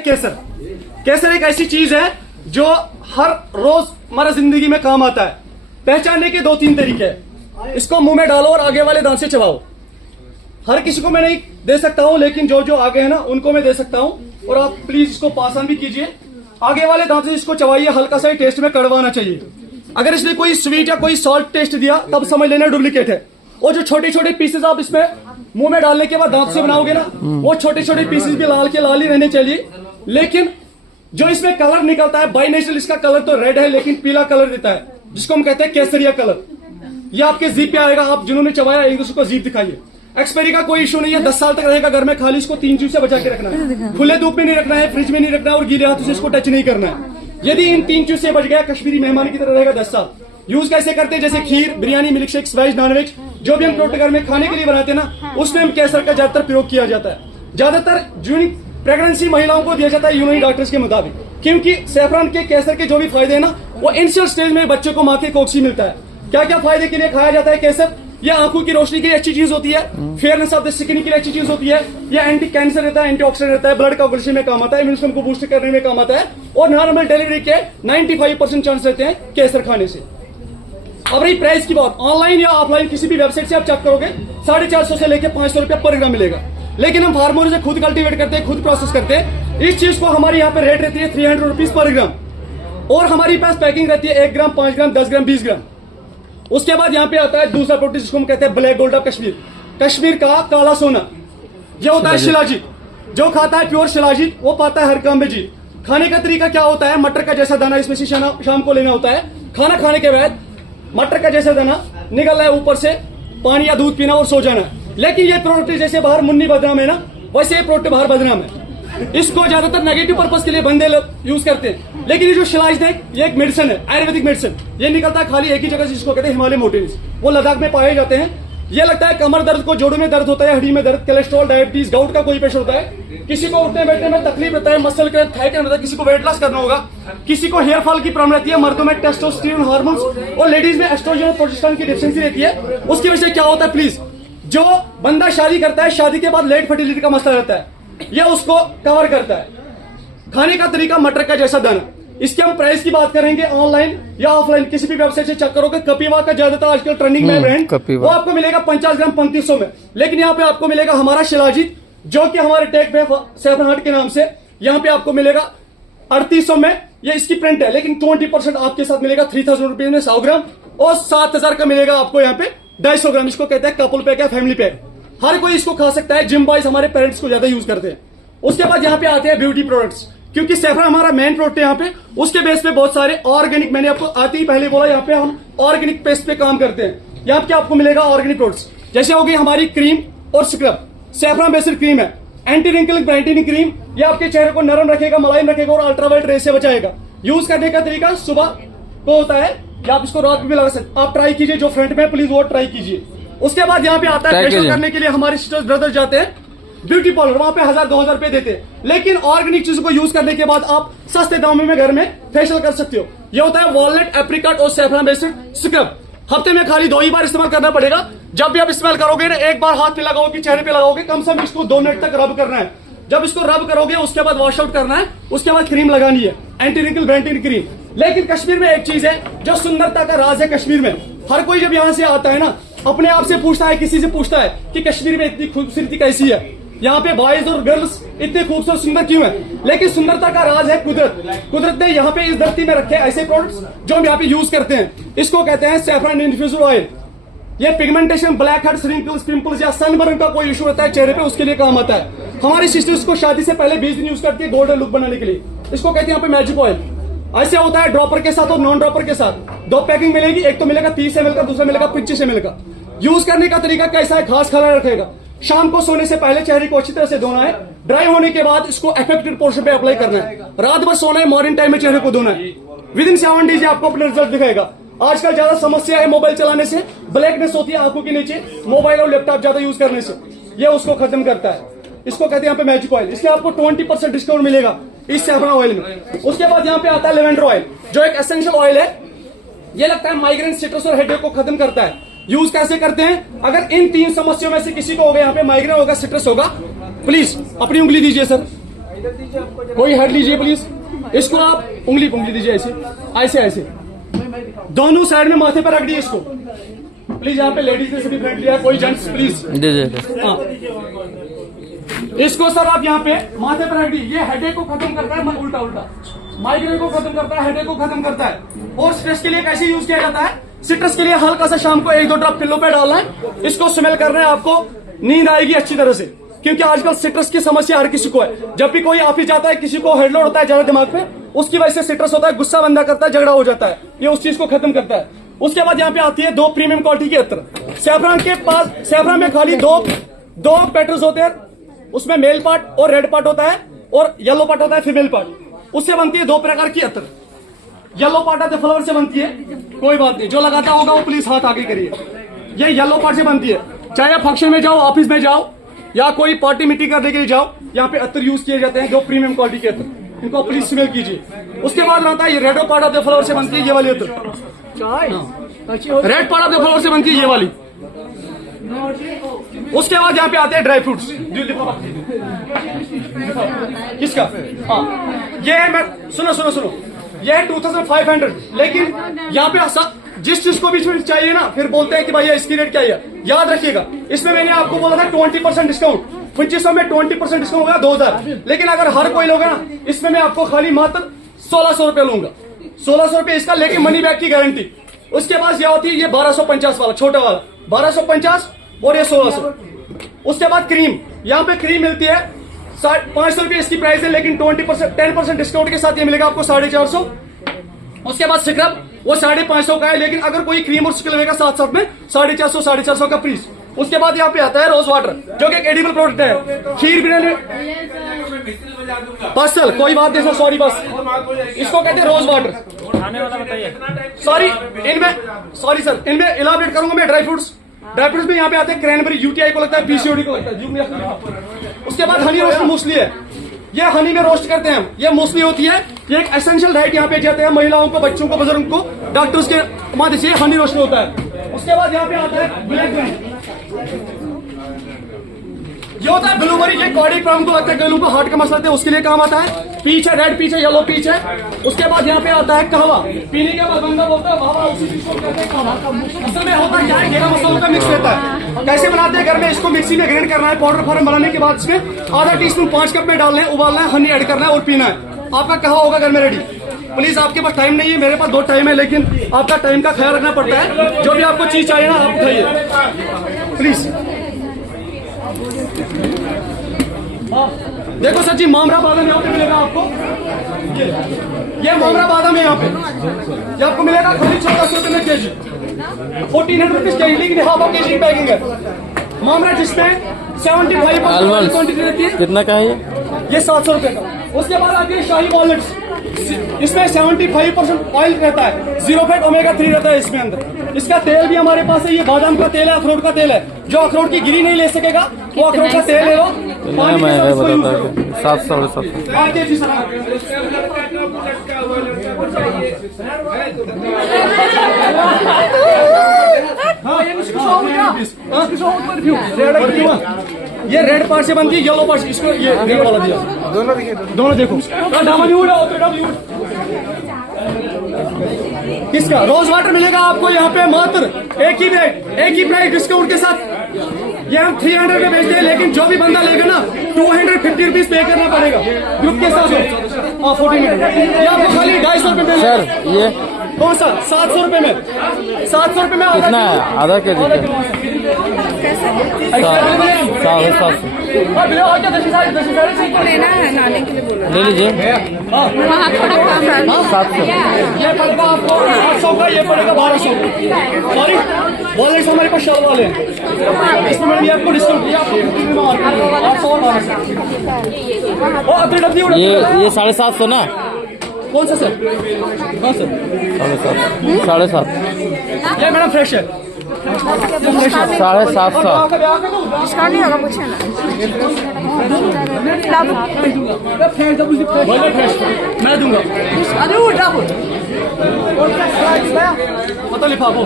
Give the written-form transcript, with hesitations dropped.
केसर। केसर एक ऐसी चीज है जो हर रोज हमारा जिंदगी में काम आता है। पहचानने के 2-3 तरीके हैं। इसको मुंह में डालो और आगे वाले दांत से चबाओ। हर किसी को मैं नहीं दे सकता हूं, लेकिन जो जो आगे है ना उनको मैं दे सकता हूं। और आप प्लीज इसको पास ऑन भी कीजिए। आगे वाले दांत से इसको चबाइए, हल्का सा टेस्ट में कड़वा आना चाहिए। अगर इसने कोई स्वीट या कोई सॉल्ट टेस्ट दिया तब समझ लेना डुप्लीकेट है। और जो छोटे छोटे पीसेस आप इसमें मुंह में डालने के बाद दांत से बनाओगे ना, वो छोटे छोटे पीसेस भी लाल के लाल ही रहने चाहिए। लेकिन जो इसमें कलर निकलता है बाय नेचर, इसका कलर तो रेड है लेकिन पीला कलर देता है, जिसको हम कहते हैं केसरिया कलर। ये आपके जीभ पे आएगा। आप जिन्होंने चबाया एक दूसरे को जीभ दिखाइए। एक्सपायरी का कोई इशू नहीं है, 10 साल तक रहेगा घर में। खाली इसको 3 चीज से बचा के रखना है। खुले धूप में नहीं रखना है, फ्रिज में नहीं रखना है और गीले हाथों से इसको टच नहीं करना है। यदि इन 3 चीज से बच गया, कश्मीरी मेहमान की तरह रहेगा 10 साल। यूज कैसे करते हैं? जैसे kheer, biryani, milk shakes, veg, non veg, जो भी हम प्रोडक्ट घर में खाने के लिए बनाते हैं ना, उसमें हम केसर का ज्यादातर प्रयोग किया जाता है। ज्यादातर जो प्रेगनेंसी महिलाओं को दिया जाता है यूनानी डॉक्टर्स के मुताबिक, क्योंकि सैफरान के केसर के जो भी फायदे हैं ना, वो इनिशियल स्टेज में बच्चे को मां के कोख से मिलता है। क्या क्या फायदे के लिए खाया जाता है केसर? ये आंखों की रोशनी के लिए अच्छी चीज होती है, फेयरनेस ऑफ द स्किन के लिए अच्छी चीज होती है, ये एंटी कैंसर रहता है, एंटीऑक्सीडेंट रहता है, ब्लड काउंसिल में काम आता है, इम्यून सिस्टम को बूस्ट करने में काम आता है, और नॉर्मल डिलीवरी के 95% चांस रहते हैं केसर खाने से। अब रही प्राइस की बात, ऑनलाइन या ऑफलाइन किसी भी वेबसाइट से आप चेक करोगे 450 से लेकर 500 रुपया पर ग्राम मिलेगा। लेकिन हम फार्मर से खुद कल्टीवेट करते हैं, खुद प्रोसेस करते हैं। इस चीज को हमारे यहाँ पे रेट रहती है 300 रुपीज पर ग्राम। और हमारे पास पैकिंग रहती है 1 ग्राम, 5 ग्राम, 10 ग्राम, 20 ग्राम। उसके बाद यहाँ पे आता है दूसरा प्रोडक्ट जिसको हम कहते हैं black gold of Kashmir, Kashmir का काला सोना। यह होता है शिलाजीत। जो खाता है प्योर शिलाजीत वो पाता है हर काम में जीत। खाने का तरीका क्या होता है? मटर का जैसा दाना इसमें से शाम को लेना होता है। खाना खाने के बाद मटर का जैसा दाना निकलना है ऊपर से, पानी या दूध पीना और सो जाना। लेकिन ये प्रोडक्ट जैसे बाहर मुन्नी बदनाम है ना, वैसे ये प्रोडक्ट बाहर बदनाम है। इसको ज्यादातर नेगेटिव पर्पज के लिए बंदे लोग यूज करते हैं। लेकिन ये जो शिलाजीत है ये एक मेडिसिन है, आयुर्वेदिक मेडिसिन। ये निकलता है खाली एक ही जगह, जिसको कहते हैं हिमालय मोटेन्स। वो लद्दाख में पाए जाते हैं। ये लगता है कमर दर्द को, जोड़ों में दर्द होता है, हड्डी में दर्द, कोलेस्ट्रॉल, डायबिटीज, गाउट का कोई पेशेंट होता है, किसी को उठने बैठने में तकलीफ रहता है, मसल क्रैम्प, थाई क्रैम्प रहता है, किसी को वेट लॉस करना होगा, किसी को हेयर फॉल की प्रॉब्लम रहती है, मर्दों में टेस्टोस्टेरोन हार्मोन्स और लेडीज में एस्ट्रोजन और प्रोजेस्टेरोन की डिफिशिएंसी रहती है। उसकी वजह से क्या होता है? प्लीज, जो बंदा शादी करता है, शादी के बाद लेट फर्टिलिटी का मसला रहता है, यह उसको कवर करता है। खाने का तरीका मटर का जैसा दाना। इसके हम प्राइस की बात करेंगे, ऑनलाइन या ऑफलाइन किसी भी वेबसाइट से चेक करोगे, कपिवा का ज्यादातर आजकल ट्रेंडिंग में ब्रांड, वो आपको मिलेगा 50 ग्राम 3500 में। लेकिन यहाँ पे आपको मिलेगा हमारा शिलाजीत, जो कि हमारे टैग पे सैफरन हार्ट के नाम से यहाँ पे आपको मिलेगा 3800 में। ये इसकी प्रिंट है, लेकिन 20% आपके साथ मिलेगा 3000 रुपीज में 100 ग्राम, और 7000 का मिलेगा आपको यहाँ पे 250 ग्राम। इसको कहते हैं कपल पैक या फैमिली पैक। हर कोई इसको खा सकता है। जिम बॉयज हमारे पेरेंट्स को ज्यादा यूज करते हैं। उसके बाद यहाँ पे आते हैं ब्यूटी प्रोडक्ट्स, क्योंकि सैफरन हमारा मेन प्रोडक्ट है यहाँ पे। उसके बेस पे बहुत सारे ऑर्गेनिक, मैंने आपको आते ही पहले बोला, यहाँ पे हम ऑर्गेनिक पेस्ट पे काम करते हैं। यहाँ पे आपको मिलेगा ऑर्गेनिक प्रोडक्ट्स, जैसे हो गई हमारी क्रीम और स्क्रब। सैफरन बेस्ड क्रीम है, एंटी रिंकल ब्राइटनिंग क्रीम। ये आपके चेहरे को नरम रखेगा, मुलायम रखेगा और अल्ट्रावायलेट रे से बचाएगा। यूज करने का तरीका सुबह को होता है, या आप इसको रात में भी लगा सकते। आप ट्राई कीजिए, जो फ्रंट में प्लीज वो ट्राई कीजिए। उसके बाद यहाँ पे आता है फेशियल करने के लिए हमारे सिस्टर्स ब्रदर्स जाते हैं ब्यूटी पार्लर, वहां पे 1000-2000 रुपए देते हैं। लेकिन ऑर्गेनिक चीजों को यूज करने के बाद आप सस्ते दामों में घर में फेशियल कर सकते हो। ये होता है वॉलनट, एप्रिकॉट और सैफरन बेस्ड स्क्रब। हफ्ते में खाली 2 ही बार इस्तेमाल करना पड़ेगा। जब भी आप इस्तेमाल करोगे ना, एक बार हाथ पे लगाओगे, चेहरे पे लगाओगे, कम से कम इसको 2 मिनट तक रब करना है। जब इसको रब करोगे उसके बाद वॉश आउट करना है। उसके बाद क्रीम लगानी है, एंटी रिंकल ब्राइटनिंग क्रीम। लेकिन कश्मीर में एक चीज है जो सुंदरता का राज है कश्मीर में। हर कोई जब यहाँ से आता है ना, अपने आप से पूछता है, किसी से पूछता है कि कश्मीर में इतनी खूबसूरती कैसी है, यहाँ पे बॉयज और गर्ल्स इतने खूबसूरत सुंदर क्यों है? लेकिन सुंदरता का राज है कुदरत। कुदरत ने यहाँ पे इस धरती में रखे ऐसे प्रोडक्ट्स जो हम यहाँ पे यूज करते हैं। इसको कहते हैं सैफरन इन्फ्यूज्ड ऑयल। ये pigmentation, black heads, wrinkles, pimples या सनबर्न का कोई इशू रहता है चेहरे पे, उसके लिए काम आता है। हमारी सिस्टर्स को शादी से पहले 20 दिन यूज करती है गोल्डन लुक बनाने के लिए। इसको कहते हैं यहाँ पे मैजिक ऑयल। ऐसे होता है ड्रॉपर के साथ और नॉन ड्रॉपर के साथ। 2 पैकिंग मिलेगी, एक तो मिलेगा 30 ml का, दूसरा मिलेगा 25 ml का। यूज करने का तरीका कैसा है? घास खाना रखेगा। शाम को सोने से पहले चेहरे को अच्छी तरह से धोना है। ड्राई होने के बाद इसको अफेक्टेड पोर्शन पे अप्लाई करना है। रात भर सोना है, मॉर्निंग टाइम में चेहरे को धोना है। विद इन 7 डेज आपको अपना रिजल्ट दिखाएगा। आजकल ज्यादा समस्या है मोबाइल चलाने से, ब्लैकनेस होती है आंखों के नीचे, मोबाइल और लैपटॉप ज्यादा यूज करने से। ये उसको खत्म करता है। इसको कहते हैं यहाँ पे मैजिक ऑयल। इसमें आपको 20% डिस्काउंट मिलेगा इस सैफरन ऑयल में। उसके बाद यहाँ पे आता है लेवेंडर ऑयल, जो एक एसेंशियल ऑयल है। ये लगता है माइग्रेन, स्ट्रेस और हेडेक को खत्म करता है। यूज कैसे करते हैं? अगर इन 3 समस्याओं में से किसी को होगा, यहाँ पे माइग्रेन होगा, स्ट्रेस होगा, प्लीज अपनी उंगली दीजिए सर, कोई हेड लीजिए प्लीज। इसको आप उंगली दीजिए, ऐसे ऐसे ऐसे दोनों साइड में माथे पर रख दिए इसको प्लीज। यहाँ पे लेडीज से भी फ्रेंडली है, कोई जेंट्स प्लीज। हाँ, इसको सर आप यहाँ पे माथे पर रख दी। ये हेडेक को खत्म करता है, उल्टा माइग्रेन को खत्म करता है, हेडेक को खत्म करता है। और स्ट्रेस के लिए कैसे यूज किया जाता है? सिट्रस के लिए हल्का सा शाम को 1-2 ड्रॉप पिल्लो पे डालना है, इसको स्मेल करना है, आपको नींद आएगी अच्छी तरह से। क्योंकि आजकल सिट्रस की समस्या हर किसी को है। जब भी कोई ऑफिस जाता है, किसी को हेडलोड होता है ज्यादा दिमाग पे, उसकी वजह से सिट्रस होता है, गुस्सा बंदा करता है, झगड़ा हो जाता है, ये उस चीज को खत्म करता है। उसके बाद यहाँ पे आती है 2 प्रीमियम क्वालिटी के अत्र। सैफरन के पास, सैफरन में खाली दो पेटल्स होते हैं, उसमें मेल पार्ट और रेड पार्ट होता है, और येलो पार्ट होता है फीमेल पार्ट। उससे बनती है 2 प्रकार की अत्र। येलो पार्ट आते फ्लावर से बनती है, कोई बात नहीं, जो लगाता होगा वो प्लीज हाथ आगे करिए। ये येलो पार्ट से बनती है। चाहे आप फंक्शन में जाओ, ऑफिस में जाओ, या कोई पार्टी मीटिंग करने के लिए जाओ, यहाँ पे अत्र यूज किए जाते हैं, 2 प्रीमियम क्वालिटी के अत्र, इनको प्लीज स्मेल कीजिए। उसके बाद आता है ये red part of the flower से बनती है, ये वाली अत्र। Red part of the flower से बनती है ये वाली। उसके बाद यहाँ पे आते हैं ड्राई फ्रूट्स। किसका? हाँ, ये है, मैं सुनो, ये है 2500, लेकिन यहाँ पे जिस चीज को बीच में चाहिए ना, फिर बोलते हैं कि भैया इसकी रेट क्या है। याद रखिएगा, इसमें मैंने आपको बोला था 20% डिस्काउंट, 2500 में 20% डिस्काउंट होगा 2000। लेकिन अगर हर कोई लोग ना, इसमें मैं आपको खाली मात्र 1600 रुपए लूंगा, 1600 रुपए इसका, लेकिन मनी बैक की गारंटी। उसके बाद यह होती है ये 1250 वाला, छोटा वाला 1250, और ये 1600। उसके बाद क्रीम, यहाँ पे क्रीम मिलती है 500 रुपए इसकी प्राइस है, लेकिन 10% डिस्काउंट के साथ ये मिलेगा आपको 450। उसके बाद स्क्रब, वो 550 का है, लेकिन अगर कोई क्रीम और स्क्रब लेगा साथ में 450 450 का प्रीस। उसके बाद यहाँ पे आता है रोज वाटर, जो कि एक एडिबल प्रोडक्ट है। खीर भी पर्सल, कोई बात नहीं सर, सॉरी, बस इसको कहते हैं रोज वाटर। सॉरी सर, इनमें इलाबरेट करूंगा मैं। ड्राई फ्रूट्स में यहाँ पे आते हैं क्रैनबेरी, यूटीआई को लगता है, पीसीओडी को लगता है। उसके बाद हनी रोस्ट मूसली है, ये हनी में रोस्ट करते हैं हम। ये मूसली होती है, ये एक एसेंशियल डाइट यहाँ पे जाते हैं महिलाओं को, बच्चों को, बुजुर्ग को, डॉक्टर्स के माध्यम से हनी रोस्ट होता है। उसके बाद यहाँ पे आता है ब्लैकबेरी, ये होता है ब्लूबेरी, ये कार्डियक प्रॉब्लम को लगता है, गलों को, हार्ट का मसला है, उसके लिए काम आता है। पीच है, रेड पीच है, येलो पीच है। उसके बाद यहाँ पे आता है कहवा, पीने के बाद बंदा बोलता है बाबा, उसी चीज को कहते हैं कहवा। असल में होता क्या है, गेरा मसालों का मिक्स रहता है। कैसे बनाते हैं घर में? इसको मिक्सी में ग्राइंड करना है, पाउडर फॉर्म बनाने के बाद इसमें आधा टीस्पून 5 कप में डालना है, उबालना है, हनी ऐड करना है और पीना है। आपका कहवा होगा घर में रेडी। प्लीज, आपके पास टाइम नहीं है, मेरे पास 2 टाइम है, लेकिन आपका टाइम का ख्याल रखना पड़ता है। जो भी आपको चीज चाहिए ना, आप उठाइए प्लीज। देखो सर जी, मामरा बादाम यहाँ पे मिलेगा आपको, ये मामरा बादाम है यहाँ पे, ये आपको मिलेगा खाली 1400 रुपए में केजी, 1400 रुपीज केजी, लेकिन हाफ ऑफ केजी पैकिंग है। मामरा जिसमें 75% क्वांटिटी रहती है। कितना का है ये 700 रुपए का। उसके बाद आती है शाही वॉलट्स, इसमें 75% ऑयल रहता है, 0 फैट ओमेगा 3 रहता है इसमें अंदर। इसका तेल भी हमारे पास है, ये बादाम का तेल है, अखरोट का तेल है। जो अखरोट की गिरी नहीं ले सकेगा वो अखरोट का तेल ले लो, पानी के साथ इसको यूज करो। 700 आगे जी सर, ये रेड पार्ट से बनती है, येलो पार्ट, इसको ये रेड वाला दिया, दोनों देखो। किसका? रोज वाटर मिलेगा आपको यहाँ पे मात्र एक ही प्राइस डिस्काउंट के साथ। ये हम 300 में बेचते हैं, लेकिन जो भी बंदा लेगा ना 250 रुपीज पे करना पड़ेगा ग्रुप के साथ। 40 मिनट ये आपको खाली 250 रुपए में। सर ये कौन सा? 700 रुपए में, 700 रुपए में कितना है? आधा के जी लेना है, नाने के लिए बोला। ले लीजिए। वहाँ थोड़ा कम है। 700 ये पड़ेगा आपको 800 का, ये पड़ेगा 1200। सॉरी, वॉलेट्स हमारे पास शॉल वाले हैं, इसमें भी आपको डिस्काउंट दिया, 800 और ये 750 ना? कौन सा सर? कौन सर? 750। ये मैडम फ्रेश है, 750। डिस्काउंट नहीं होगा, पूछे ना। मैं दूंगा। पता लिफाफो